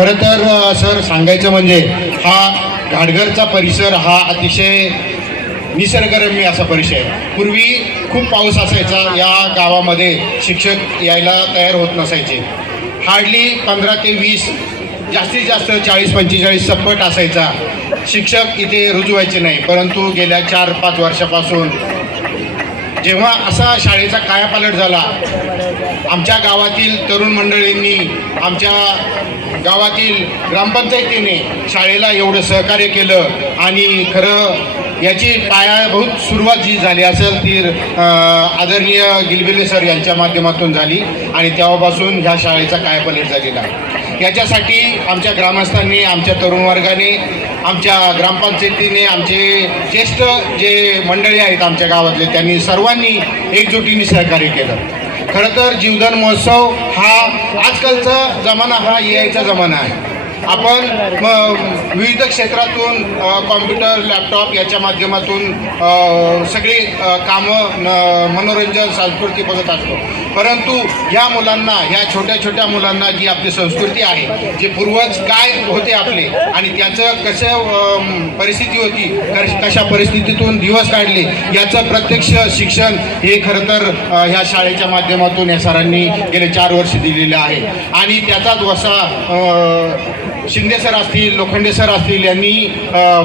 खरं तर सर सांगायचं म्हणजे हा घाटघरचा परिसर हा अतिशय निसर्गरम्य असा परिसर आहे। पूर्वी खूप पाऊस असायचा, या गावामध्ये शिक्षक यायला तयार होत नसायचे। हार्डली 15 ते 20 जास्तीत जास्त 40-45 सप्पट असायचा, शिक्षक इथे रुजू व्हायचे नाही। परंतु गेल्या 4-5 वर्षापासून जेव्हा असा शाळेचा कायापालट झाला, आमच्या गावातील तरुण मंडळींनी, आमच्या गावातील ग्रामपंचायतीने शाळेला एवढं सहकार्य केलं आणि खरं याची पायाभूत सुरुवात जी झाली असेल ती आदरणीय गिलबिले सर यांच्या माध्यमातून झाली आणि तेव्हापासून ह्या शाळेचा कायापालट झालेला आहे। याच्यासाठी आमच्या ग्रामस्थांनी, आमच्या तरुण वर्गाने, आमच्या ग्रामपंचायतीने, आमचे ज्येष्ठ जे मंडळी आहेत आमच्या गावातले, त्यांनी सर्वांनी एकजुटीने सहकार्य केलं। खरं तर जीवदान महोत्सव हा आजकालचा जमाना हा यायचा जमाना आहे। आपण विविध क्षेत्रातून कॉम्प्युटर, लॅपटॉप याच्या माध्यमातून सगळी कामं, मनोरंजन, संस्कृती बघत असतो। परंतु ह्या मुलांना, ह्या छोट्या छोट्या मुलांना जी आपली संस्कृती आहे, जे पूर्वज काय होते आपले आणि त्याचं कसं परिस्थिती होती, कशा परिस्थितीतून दिवस काढले, याचं प्रत्यक्ष शिक्षण हे खरं तर ह्या शाळेच्या माध्यमातून या सरांनी गेले 4 वर्ष दिलेलं आहे। आणि त्याचाच वसा शिंदे सर असतील, लोखंडे सर असतील यांनी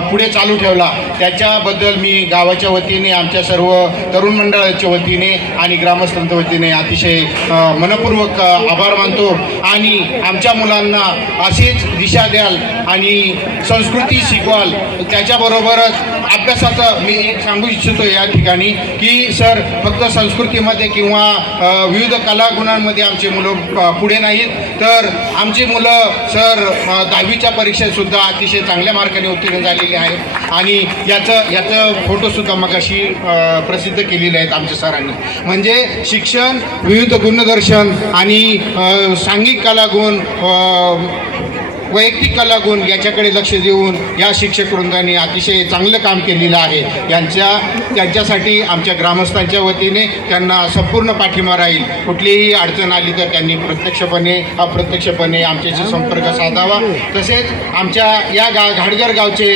पुढे चालू ठेवला। त्याच्याबद्दल मी गावाच्या वतीने, आमच्या सर्व तरुण मंडळाच्या वतीने आणि ग्रामस्थांच्या वतीने अतिशय मनपूर्वक आभार मानतो। आणि आमच्या मुलांना अशीच दिशा द्याल आणि संस्कृती शिकवाल। त्याच्याबरोबरच अभ्यासाचं मी एक सांगू इच्छितो या ठिकाणी की सर फक्त संस्कृतीमध्ये किंवा विविध कलागुणांमध्ये आमचे मुलं पुढे नाहीत, तर आमची मुलं सर 10वीच्या परीक्षेतसुद्धा अतिशय चांगल्या मार्काने उत्तीर्ण झालेले आहेत आणि याचं फोटोसुद्धा मगाशी प्रसिद्ध केलेले आहेत आमच्या सरांनी। म्हणजे शिक्षण, विविध गुणदर्शन आणि सांघिक कलागुण, वैयक्तिक कलागुण याच्याकडे लक्ष देऊन या शिक्षक वृंदाने अतिशय चांगलं काम केलेलं आहे। त्यांच्यासाठी आमच्या ग्रामस्थांच्या वतीने त्यांना संपूर्ण पाठिंबा राहील। कुठलीही अडचण आली तर त्यांनी प्रत्यक्षपणे अप्रत्यक्षपणे आमच्याशी संपर्क साधावा। तसेच आमच्या या घाटघर गावचे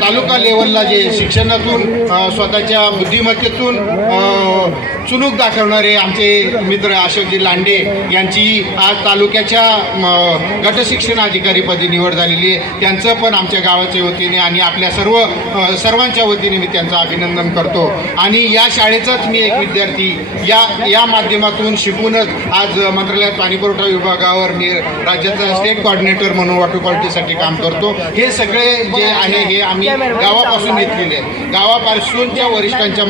तालुका लेवलला जे शिक्षणातून स्वतःच्या बुद्धिमत्तेतून चुणूक दाखवणारे आमचे मित्र अशोकजी लांडे यांची आज तालुक्याच्या गटशिक्षण अधिकारीपदी निवड झालेली आहे। त्यांचं पण आमच्या गावाच्या वतीने आणि आपल्या सर्वांच्या वतीने मी त्यांचं अभिनंदन करतो। आणि या शाळेचाच मी एक विद्यार्थी या माध्यमातून शिकूनच आज मंत्रालयात पाणीपुरवठा विभागावर मी राज्याचा स्टेट कोऑर्डिनेटर म्हणून वॉटर क्वालिटीसाठी काम करतो। हे सगळे जे आहे हे आम्ही गावापासून घेतलेले आहे। गावापासूनच्या वरिष्ठांच्या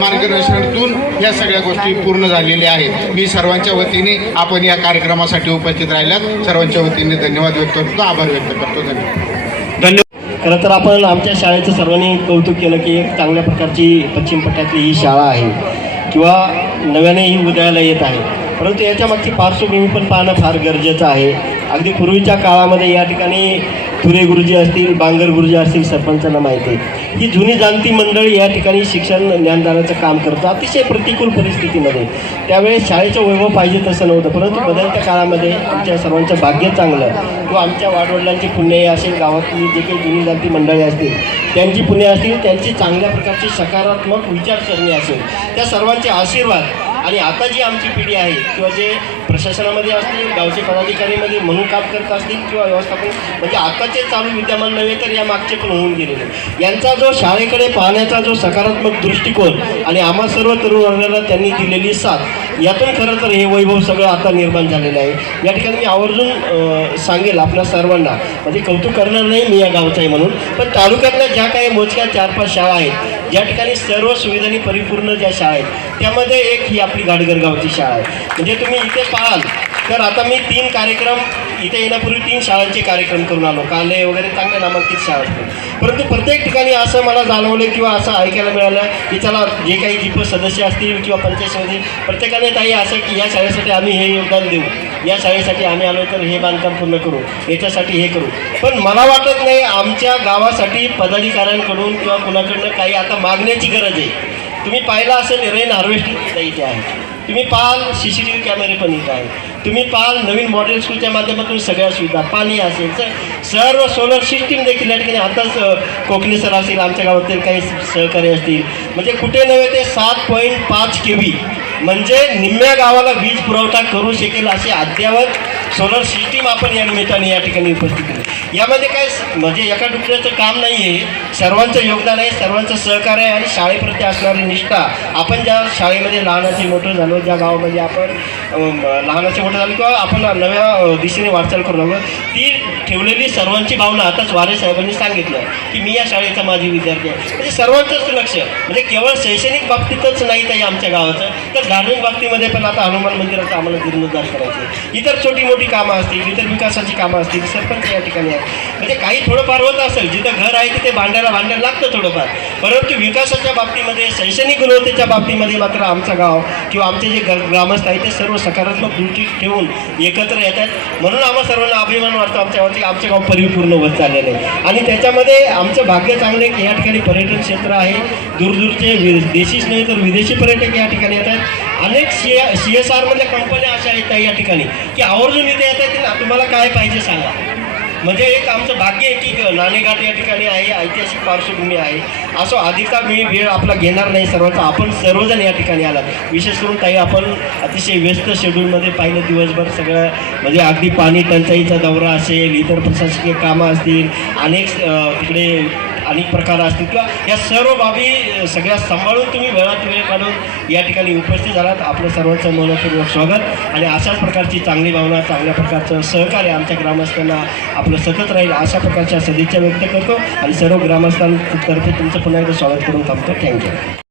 मार्गदर्शनातून या सगळ्या गोष्टी पूर्ण झालेल्या आहेत। मी सर्वांच्या वतीने आपण या कार्यक्रमासाठी उपस्थित राहिल्यात सर्वांच्या वतीने धन्यवाद व्यक्त करतो, आभार व्यक्त करतो। धन्यवाद। खरं तर आपण आमच्या शाळेचं सर्वांनी कौतुक केलं की एक चांगल्या प्रकारची पश्चिम पट्ट्यातली ही शाळा आहे किंवा नव्याने ही उदयाला येत आहे। परंतु याच्या मागची पार्श्वभूमी पण पाहणं फार गरजेचं आहे। अगदी पूर्वीच्या काळामध्ये या ठिकाणी तुरे गुरुजी असतील, बांगर गुरुजी असतील, सरपंचांना माहिती आहे ही जुनी जाणती मंडळी या ठिकाणी शिक्षण ज्ञानदानाचं काम करतं अतिशय प्रतिकूल परिस्थितीमध्ये। त्यावेळेस शाळेचं वैभव पाहिजे तसं नव्हतं, परंतु बदलत्या काळामध्ये आमच्या सर्वांचं भाग्य चांगलं किंवा आमच्या वाडवडिलांची पुण्य असेल, गावातली जे काही जुनी जाणती मंडळी असतील त्यांची पुण्य असतील, त्यांची चांगल्या प्रकारची सकारात्मक विचारसरणी असेल, त्या सर्वांचे आशीर्वाद आणि आता जी आमची पिढी आहे किंवा जे प्रशासनामध्ये असतील, गावचे पदाधिकारीमध्ये म्हणून काम करत असतील किंवा व्यवस्थापन, म्हणजे आताचे चालू विद्यमान नव्हे तर या मागचे पण होऊन गेलेले, यांचा जो शाळेकडे पाहण्याचा जो सकारात्मक दृष्टिकोन आणि आम्हा सर्व तरुण वर्गाला त्यांनी दिलेली साथ, यातून खरं तर हे वैभव सगळं आता निर्माण झालेलं आहे। या ठिकाणी मी आवर्जून सांगेल आपल्या सर्वांना, म्हणजे कौतुक करणार नाही मी या गावचं आहे म्हणून, पण तालुक्यातल्या ज्या काही मोजक्या 4-5 शाळा आहेत ज्या ठिकाणी सर्व सुविधांनी परिपूर्ण ज्या शाळा आहेत त्यामध्ये एक ही आपली घाटघर गावची शाळा आहे। म्हणजे तुम्ही इथे पाहाल तर आता मी 3 कार्यक्रम इथे येण्यापूर्वी 3 शाळांचे कार्यक्रम करून आलो, काले वगैरे चांगल्या नामांकित शाळा असतात। परंतु प्रत्येक ठिकाणी असं मला जाणवलं किंवा असं ऐकायला मिळालं की चला जे काही जिप सदस्य असतील किंवा पंचायत समिती प्रत्येकाने ताई असं की या शाळेसाठी आम्ही हे योगदान देऊ, या शाळेसाठी आम्ही आलो तर हे बांधकाम पूर्ण करू, याच्यासाठी हे करू। पण मला वाटत नाही आमच्या गावासाठी पदाधिकाऱ्यांकडून किंवा कुणाकडनं काही आता मागण्याची गरज आहे। तुम्ही पाहिलं असेल रेन हार्वेस्टिंग इथे आहे, तुम्ही पाहाल CCTV कॅमेरे पण इथं आहे. तुम्ही पाहाल नवीन मॉडेल स्कूलच्या माध्यमातून सगळ्या सुविधा, पाणी असेल, सर्व सोलर सिस्टीम देखील या ठिकाणी आताच कोकणी सर असतील, आमच्या गावातील काही सहकारी असतील, म्हणजे कुठे नव्हे ते 7.5 kV म्हणजे निम्म्या गावाला वीज पुरवठा करू शकेल अशी अद्ययावत सोलर सिस्टीम आपण या निमित्ताने या ठिकाणी उपस्थित केली. यामध्ये काय म्हणजे एका डुकऱ्याचं काम नाही आहे, सर्वांचं योगदान आहे, सर्वांचं सहकार्य आहे आणि शाळेप्रती असणारी निष्ठा. आपण ज्या शाळेमध्ये लहानाचे मोठं झालो, ज्या गावामध्ये आपण लहानाचे मोठं झालो किंवा आपण नव्या दिशेने वाटचाल करू लागलो, ती ठेवलेली सर्वांची भावना आताच वारे साहेबांनी सांगितलं की मी या शाळेचा माझी विद्यार्थी आहे. म्हणजे सर्वांचंच लक्ष, म्हणजे केवळ शैक्षणिक बाबतीतच नाही ताई आमच्या गावाचं, तर धार्मिक बाबतीमध्ये पण आता हनुमान मंदिराचं आम्हाला जीर्णोद्धार करायचं, इतर छोटी मोठी कामं असतील, इतर विकासाची कामं असतील, सरपंच या ठिकाणी आहेत. म्हणजे काही थोडंफार होत असेल, जिथं घर आहे तिथे भांड्याला लागतं थोडंफार, परंतु विकासाच्या बाबतीमध्ये, शैक्षणिक गुणवत्तेच्या बाबतीमध्ये मात्र आमचं गाव किंवा आमचे जे ग्रामस्थ आहेत ते सर्व सकारात्मक दृष्टी ठेवून एकत्र येतात. म्हणून आम्हा सर्वांना अभिमान वाटतो आमचं गाव परिपूर्ण होत चाललेलं आहे. आणि त्याच्यामध्ये आमचं भाग्य चांगलं आहे की या ठिकाणी पर्यटन क्षेत्र आहे, दूरदूरचे देशीच नाही तर विदेशी पर्यटक या ठिकाणी येतात. अनेक CSR मधल्या कंपन्या अशा आहेत या ठिकाणी की आवर्जून इथे येतात की तुम्हाला काय पाहिजे सांगा. म्हणजे एक आमचं भाग्य आहे की नाणेघाट या ठिकाणी आहे, ऐतिहासिक पार्श्वभूमी आहे. असो अधिकता मी वेळ आपला घेणार नाही सर्वांचा, आपण सर्वजण या ठिकाणी आलात. विशेष करून ताई आपण अतिशय व्यस्त शेड्यूलमध्ये पाहिलं दिवसभर सगळं, म्हणजे अगदी पाणी टंचाईचा दौरा असेल, इतर प्रशासकीय कामं असतील, अनेक तिकडे अनेक प्रकार असतील किंवा या सर्व बाबी सगळ्या सांभाळून तुम्ही वेळात वेळ काढून या ठिकाणी उपस्थित झालात. आपलं सर्वांचं मनपूर्वक स्वागत आणि अशाच प्रकारची चांगली भावना, चांगल्या प्रकारचं सहकार्य आमच्या ग्रामस्थांना आपलं सतत राहील अशा प्रकारच्या सदिच्छा व्यक्त करतो आणि सर्व ग्रामस्थांतर्फे तुमचं पुन्हा एकदा स्वागत करून थांबतो. थँक्यू.